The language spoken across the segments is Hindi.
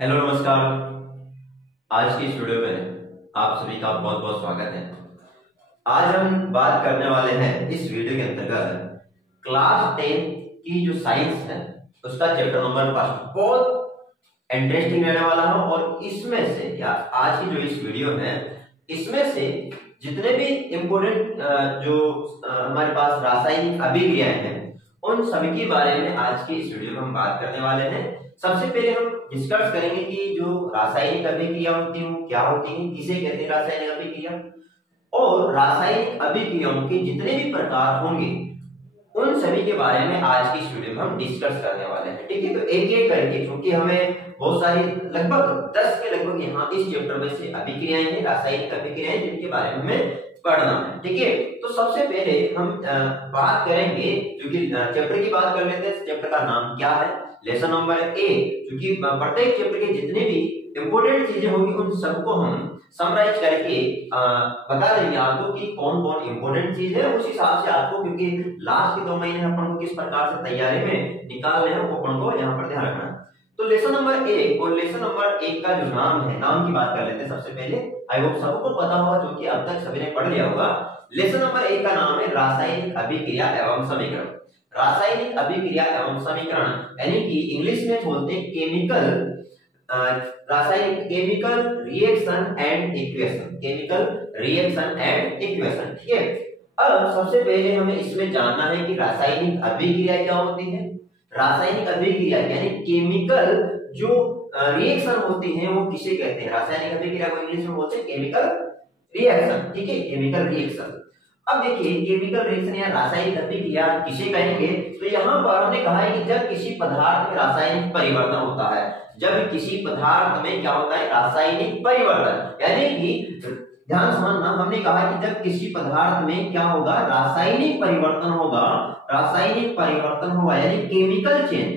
हेलो नमस्कार। आज की इस वीडियो में आप सभी का बहुत बहुत स्वागत है। आज हम बात करने वाले हैं इस वीडियो के अंतर्गत क्लास 10 की जो साइंस है उसका चैप्टर नंबर 5 बहुत इंटरेस्टिंग रहने वाला है। और इसमें से या आज की जो इस वीडियो है इसमें से जितने भी इम्पोर्टेंट जो हमारे पास रासायनिक अभिक्रियाएं हैं उन सभी के बारे में आज की इस वीडियो में हम बात करने वाले हैं। सबसे पहले हम डिस्कस करेंगे कि जो रासायनिक अभिक्रिया होती है वो क्या होती है, किसे कहते हैं रासायनिक अभिक्रिया, और रासायनिक अभिक्रियाओं के जितने भी प्रकार होंगे उन सभी के बारे में आज की इस वीडियो में हम डिस्कस करने वाले हैं। ठीक है, तो एक एक करके, क्योंकि हमें बहुत सारी लगभग 10 के लगभग यहाँ इस चैप्टर में से अभिक्रियाएं हैं, रासायनिक अभिक्रियाएं, जिनके बारे में हमें पढ़ना है। ठीक है, तो सबसे पहले हम बात करेंगे, क्योंकि चैप्टर की बात कर लेते हैं। चैप्टर का नाम क्या है? Lesson number A. क्योंकि प्रत्येक चैप्टर के जितने भी इंपोर्टेंट चीजें होंगी उन सबको हम समराइज करके बता देंगे आपको कि कौन कौन इंपोर्टेंट चीज है। उस हिसाब से आपको, क्योंकि लास्ट के 2 महीने अपन को किस प्रकार से तैयारी में निकाल रहे हैं वो अपन को यहाँ पर ध्यान रखना है। तो लेसन नंबर 1 और लेसन नंबर 1 का जो नाम है, नाम की बात कर लेते हैं सबसे पहले। आई होप सबको पता होगा, जो कि अब तक सभी ने पढ़ लिया होगा। लेसन नंबर 1 का नाम है रासायनिक अभिक्रिया एवं समीकरण। रासायनिक अभिक्रिया एवं समीकरण, यानी कि इंग्लिश में बोलते हैं केमिकल रासायनिक chemical reaction and equation, chemical reaction and equation. ठीक है, अब सबसे पहले हमें इसमें जानना है कि रासायनिक अभिक्रिया क्या होती है। रासायनिक अभिक्रिया यानी केमिकल जो रिएक्शन होती है वो किसे कहते हैं? रासायनिक अभिक्रिया को इंग्लिश में बोलते हैं केमिकल रिएक्शन। ठीक है, केमिकल रिएक्शन। अब देखिए, केमिकल रिएक्शन या रासायनिक अभिक्रिया किसे कहेंगे? तो यहाँ पर हमने कहा है कि जब किसी पदार्थ में रासायनिक परिवर्तन होता है, जब किसी पदार्थ में क्या होता है? रासायनिक परिवर्तन, यानी कि ध्यान समझना, हमने कहा कि जब किसी पदार्थ में क्या होगा? रासायनिक परिवर्तन होगा, रासायनिक परिवर्तन होगा यानी केमिकल चेंज,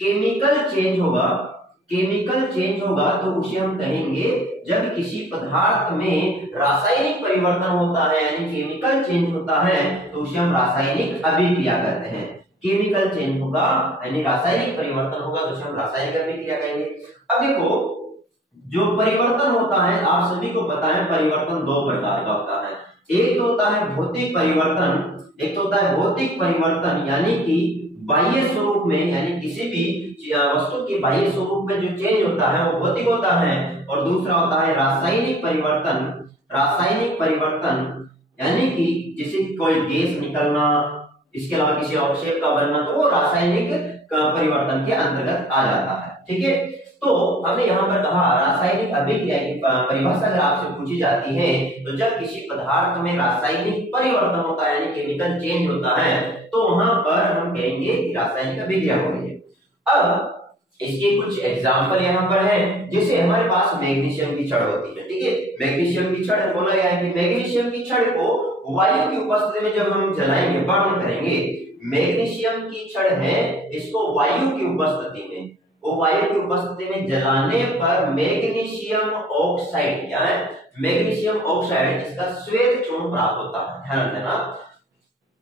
केमिकल चेंज होगा, केमिकल चेंज होगा तो उसे हम कहेंगे, जब किसी पदार्थ में रासायनिक परिवर्तन होता है यानी केमिकल चेंज होता है तो उसे हम रासायनिक अभिक्रिया कहते हैं। केमिकल चेंज होगा यानी रासायनिक परिवर्तन होगा तो उसे हम रासायनिक अभिक्रिया कहेंगे। अब देखो, जो परिवर्तन होता है आप सभी को पता है, परिवर्तन 2 प्रकार का होता है। एक तो होता है भौतिक परिवर्तन, एक तो होता है भौतिक परिवर्तन यानी कि बाह्य स्वरूप में, यानी किसी भी वस्तु के बाह्य स्वरूप में जो चेंज होता है वो भौतिक होता है। और दूसरा होता है रासायनिक परिवर्तन। रासायनिक परिवर्तन यानी कि जैसे कोई गैस निकलना, इसके अलावा किसी अवक्षेप का बनना, तो वो रासायनिक परिवर्तन के अंतर्गत आ जाता है। ठीक है, तो हमने यहाँ पर कहा रासायनिक अभिक्रिया की परिभाषा अगर आपसे पूछी जाती है तो जब किसी पदार्थ में रासायनिक परिवर्तन होता है यानी केमिकल चेंज होता है तो वहां पर हम कहेंगे कि रासायनिक अभिक्रिया हो रही है। अब इसके कुछ एग्जाम्पल यहाँ पर है, जैसे हमारे पास मैग्नीशियम की छड़ होती है। ठीक है, मैग्नीशियम की छड़, बोला गया है कि मैग्नीशियम की छड़ को वायु की उपस्थिति में जब हम जलाएंगे, बर्न करेंगे, मैग्नीशियम की छड़ है इसको वायु की उपस्थिति में, वो वायु की उपस्थिति में जलाने पर मैग्नीशियम ऑक्साइड, क्या है? मैग्नीशियम ऑक्साइड, इसका श्वेत चूर्ण प्राप्त होता है। ध्यान देना,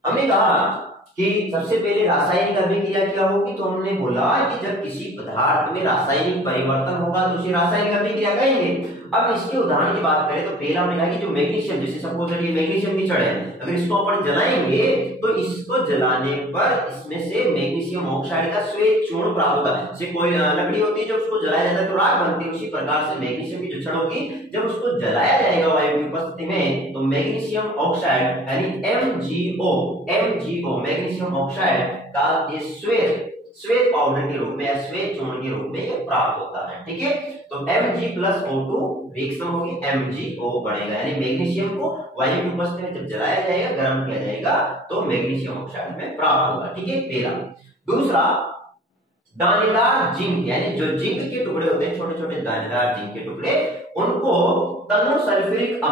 हमने कहा कि सबसे पहले रासायनिक अभिक्रिया क्या होगी, तो हमने बोला कि जब किसी पदार्थ में रासायनिक परिवर्तन होगा तो उसे रासायनिक अभिक्रिया कहेंगे। अब इसके उदाहरण की बात करें तो पहला हमने कहा कि जो मैग्नीशियम, जैसे सपोज करिए मैग्नीशियम की छड़ है, अगर इसको अपन जलाएंगे तो इसको जलाने पर इसमें से मैग्नीशियम ऑक्साइड का श्वेत चूर्ण प्राप्त होता है। जैसे कोई लकड़ी होती है, जब उसको जलाया जाता है तो राख बनती है, उसी प्रकार से मैग्नीशियम की जो छड़ होगी जब उसको जलाया जाएगा वायु की उपस्थिति में तो मैग्नीशियम ऑक्साइड यानी MgO मैग्नीशियम ऑक्साइड का ये श्वेत पाउडर के रूप में या श्वेत चूर्ण के रूप में ये प्राप्त होता है। ठीक है, तो Mg+O2 रिएक्शन होगी, MgO बढ़ेगा, यानी मैग्नीशियम को वायु की उपस्थिति में जब जलाया जाएगा, गर्म किया जाएगा तो मैग्नीशियम ऑक्साइड में प्राप्त होगा। ठीक है, पहला। दूसरा, दानेदार जिंक, यानी जो जिंक के टुकड़े होते हैं, छोटे छोटे दानेदार जिंक के टुकड़े, उनको तनु सल्फ्यूरिक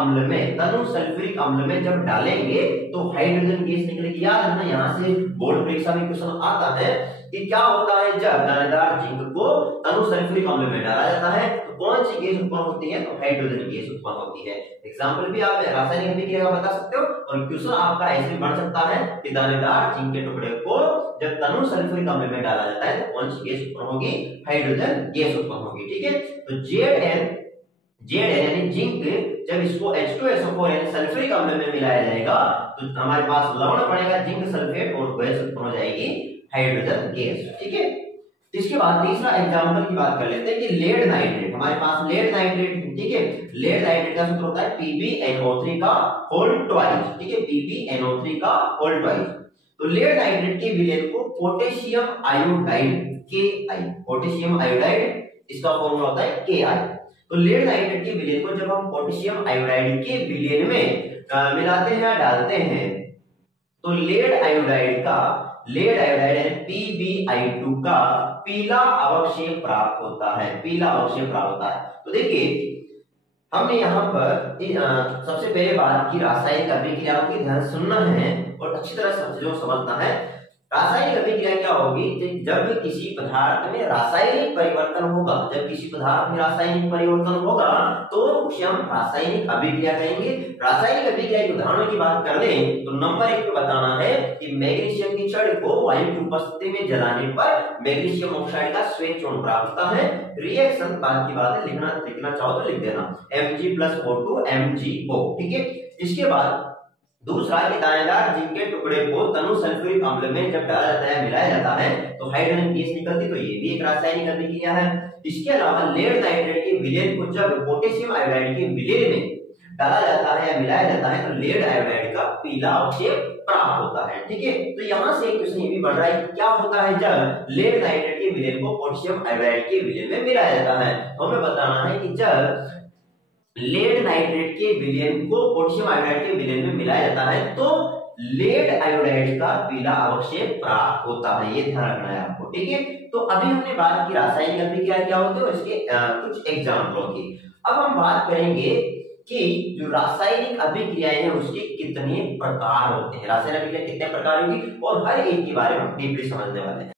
अम्ल में जब डालेंगे तो हाइड्रोजन गैस निकलेगी। याद है ना, यहाँ से बोर्ड परीक्षा में क्वेश्चन आता है कि क्या होता है जब दानेदार जिंक को तनु सल्फ्यूरिक अम्ल में डाला जाता है तो कौन सी गैस उत्पन्न होती है, तो हाइड्रोजन गैस उत्पन्न होती है। एग्जाम्पल भी आप रासायनिक अभिक्रिया का बता सकते हो और क्वेश्चन आपका ऐसे भी बन सकता है कि दानेदार जिंक के टुकड़े को जब तनु सल्फ्यूरिक अम्ल में डाला जाता है तो कौन सी गैस उत्पन्न होगी, हाइड्रोजन गैस उत्पन्न होगी। ठीक है, तो जेड यानी जिंक जब इसको H2SO4 यानी सल्फ्यूरिक अम्ल में मिलाया जाएगा तो हमारे पास लवण बनेगा जिंक सल्फेट और गैस उत्पन्न हो जाएगी हाइड्रोजन गैस। ठीक है, इसके बाद तीसरा एग्जांपल की बात कर लेते हैं कि लेड नाइट्रेट। हमारे पास लेड नाइट्रेट, ठीक है, लेड नाइट्रेट का सूत्र होता है PbNO3 का होल ट्वाइस। ठीक है, PbNO3 का होल ट्वाइस। तो लेड नाइट्रेट के विलेन को potassium iodide Ki, potassium iodide इसका फॉर्मूला होता है Ki। तो लेड नाइट्रेट के विलेन को जब हम पोटेशियम आयोडाइड के विलेन में मिलाते हैं, डालते हैं तो लेड आयोडाइड यानी PbI2 का पीला अवक्षेप प्राप्त होता है। तो देखिए हमने यहाँ पर सबसे पहले बात की रासायनिक अभिक्रिया की ध्यान सुनना है और अच्छी तरह जो समझना है। रासायनिक अभिक्रिया क्या होगी, जब किसी पदार्थ में रासायनिक परिवर्तन होगा तो उसे हम रासायनिक अभिक्रिया कहेंगे। रासायनिक अभिक्रिया के उदाहरणों की बात कर लें तो नंबर 1 पे बताना है कि मैग्नीशियम की छड़ को वायु की उपस्थिति में जलाने पर मैग्नीशियम ऑक्साइड का श्वेत चूर्ण प्राप्त होता है। रिएक्शन बाद की बात है, लिखना चाहो तो लिख देना Mg+O2 MgO। ठीक है, इसके बाद दूसरा कि दानेदार जिंक के टुकड़े को तनु सल्फ्यूरिक अम्ल में जब डाला जाता है, मिलाया जाता है तो हाइड्रोजन गैस निकलती, तो ये भी एक रासायनिक अभिक्रिया है। इसके अलावा लेड नाइट्रेट के विलेन को जब पोटेशियम आयोडाइड के विलेन में डाला जाता है या मिलाया जाता है तो लेड आयोडाइड का पीला अवक्षेप प्राप्त होता है। ठीक है, तो यहाँ से एक क्वेश्चन ये भी बढ़ रहा है कि क्या होता है जब लेड नाइट्रेट के विलेन को पोटेशियम आयोडाइड के विलेन में मिलाया जाता है। तो हमें बताना है कि जब लेड नाइट्रेट के विलेन को पोटेशियम आयोडाइड के विलेन में मिलाया जाता है तो लेड आयोडाइड का पीला अवक्षेप प्राप्त होता है, ये ध्यान रखना है आपको। ठीक है, तो अभी हमने बात की रासायनिक अभिक्रिया क्या होती है, इसके कुछ एग्जाम्पलों की। अब हम बात करेंगे कि जो रासायनिक अभिक्रियाएं हैं उसके कितने प्रकार होते हैं, रासायनिक अभिक्रिया कितने प्रकार होगी और हर एक के बारे में डीपली समझने वाले हैं।